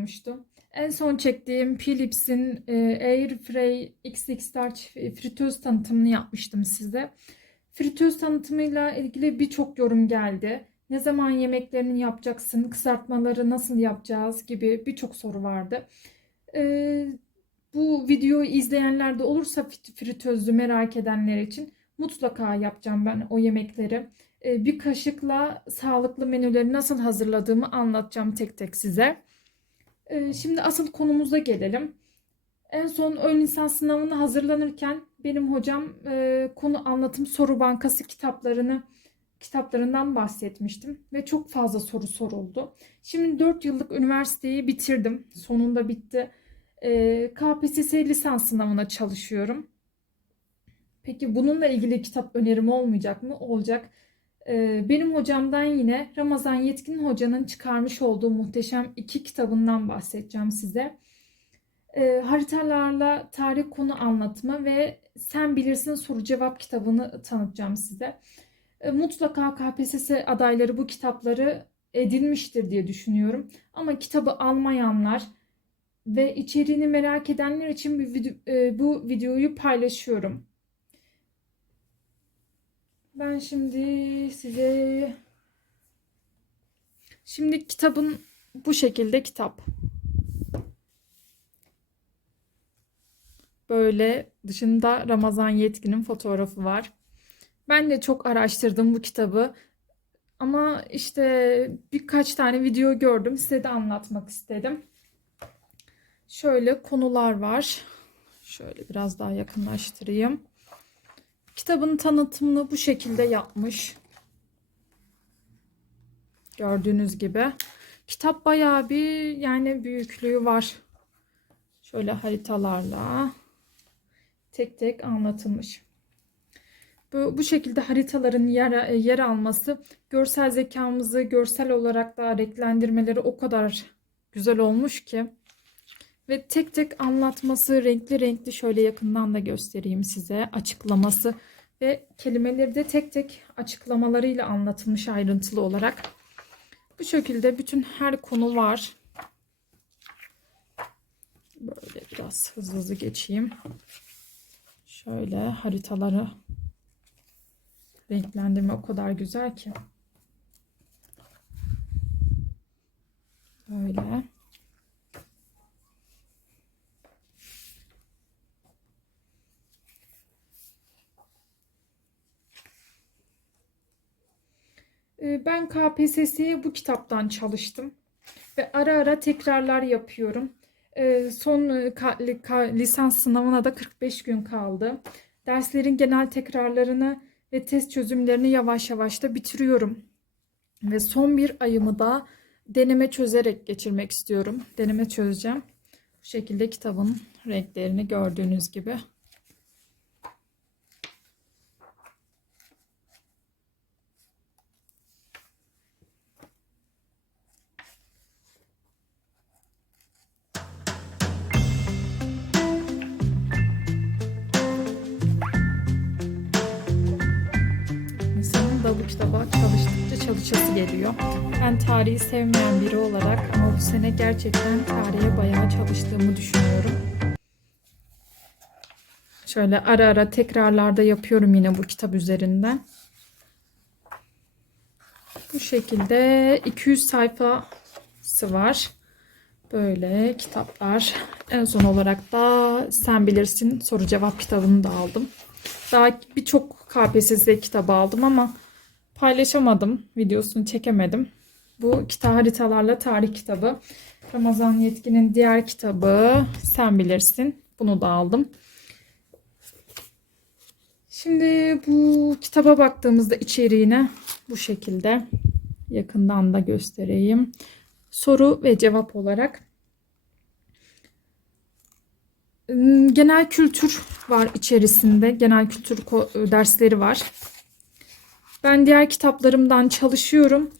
olmuştu. En son çektiğim Philips'in e, Airfryer XX Large fritöz tanıtımını yapmıştım size. Fritöz tanıtımıyla ilgili birçok yorum geldi. Ne zaman yemeklerini yapacaksın, kızartmaları nasıl yapacağız gibi birçok soru vardı. E, bu videoyu izleyenler de olursa fritözlü merak edenler için mutlaka yapacağım ben o yemekleri. E, bir kaşıkla sağlıklı menüleri nasıl hazırladığımı anlatacağım tek tek size. E, Şimdi asıl konumuza gelelim. En son ön lisans sınavına hazırlanırken benim hocam e, konu anlatım soru bankası kitaplarını kitaplarından bahsetmiştim ve çok fazla soru soruldu. Şimdi 4 yıllık üniversiteyi bitirdim. Sonunda bitti. E, KPSS lisans sınavına çalışıyorum. Peki bununla ilgili kitap önerim olmayacak mı? Olacak. E, benim hocamdan yine Ramazan Yetkin Hoca'nın çıkarmış olduğu muhteşem iki kitabından bahsedeceğim size. E, haritalarla tarih konu anlatımı ve Sen Bilirsin soru cevap kitabını tanıtacağım size. E, mutlaka KPSS adayları bu kitapları edinmiştir diye düşünüyorum. Ama kitabı almayanlar ve içeriğini merak edenler için bir video- e, bu videoyu paylaşıyorum. Ben şimdi size şimdi kitabın bu şekilde kitap. Böyle dışında Ramazan Yetkin'in fotoğrafı var. Ben de çok araştırdım bu kitabı. Ama işte birkaç tane video gördüm. Size de anlatmak istedim. Şöyle konular var. Şöyle biraz daha yakınlaştırayım. Kitabın tanıtımını bu şekilde yapmış. Gördüğünüz gibi. Kitap bayağı bir yani büyüklüğü var. Şöyle haritalarla tek tek anlatılmış. Bu, bu şekilde haritaların yer, yer alması görsel zekamızı görsel olarak da renklendirmeleri o kadar güzel olmuş ki. Ve tek tek anlatması renkli renkli şöyle yakından da göstereyim size açıklaması ve kelimeleri de tek tek açıklamalarıyla anlatılmış ayrıntılı olarak. Bu şekilde bütün her konu var. Böyle biraz hızlı hızlı geçeyim. Şöyle haritaları renklendirme o kadar güzel ki. Böyle. Ben KPSS'ye bu kitaptan çalıştım ve ara ara tekrarlar yapıyorum. Ee, Son e, lisans sınavına da 45 gün kaldı. Derslerin genel tekrarlarını ve test çözümlerini yavaş yavaş da bitiriyorum. Ve son bir ayımı da deneme çözerek geçirmek istiyorum. Deneme çözeceğim. Bu şekilde kitabın renklerini gördüğünüz gibi. Bu kitaba çalıştıkça çalışası geliyor. Ben tarihi sevmeyen biri olarak ama bu sene gerçekten tarihe bayağı çalıştığımı düşünüyorum. Şöyle ara ara tekrarlarda yapıyorum yine bu kitap üzerinden. Bu şekilde 200 sayfası var. Böyle kitaplar. En son olarak da Sen Bilirsin soru cevap kitabını da aldım. Daha birçok KPSS kitabı aldım ama paylaşamadım. Videosunu çekemedim. Bu kitap haritalarla tarih kitabı. Ramazan Yetkin'in diğer kitabı Sen Bilirsin. Bunu da aldım. Şimdi bu kitaba baktığımızda içeriğine bu şekilde yakından da göstereyim. Soru ve cevap olarak Iı, genel kültür var içerisinde. Genel kültür dersleri var. Ben diğer kitaplarımdan çalışıyorum.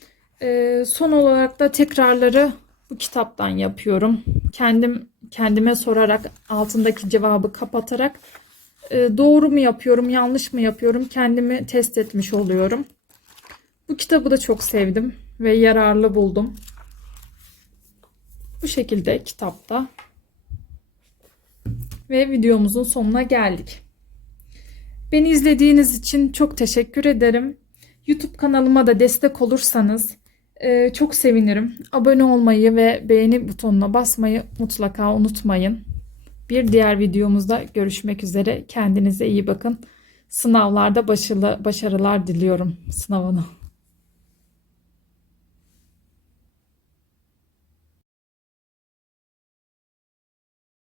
Ee, son olarak da tekrarları bu kitaptan yapıyorum. Kendim kendime sorarak altındaki cevabı kapatarak e, doğru mu yapıyorum, yanlış mı yapıyorum kendimi test etmiş oluyorum. Bu kitabı da çok sevdim ve yararlı buldum. Bu şekilde kitapta. Ve videomuzun sonuna geldik. Beni izlediğiniz için çok teşekkür ederim. YouTube kanalıma da destek olursanız e, çok sevinirim. Abone olmayı ve beğeni butonuna basmayı mutlaka unutmayın. Bir diğer videomuzda görüşmek üzere. Kendinize iyi bakın. Sınavlarda başarılı, başarılar diliyorum sınavına.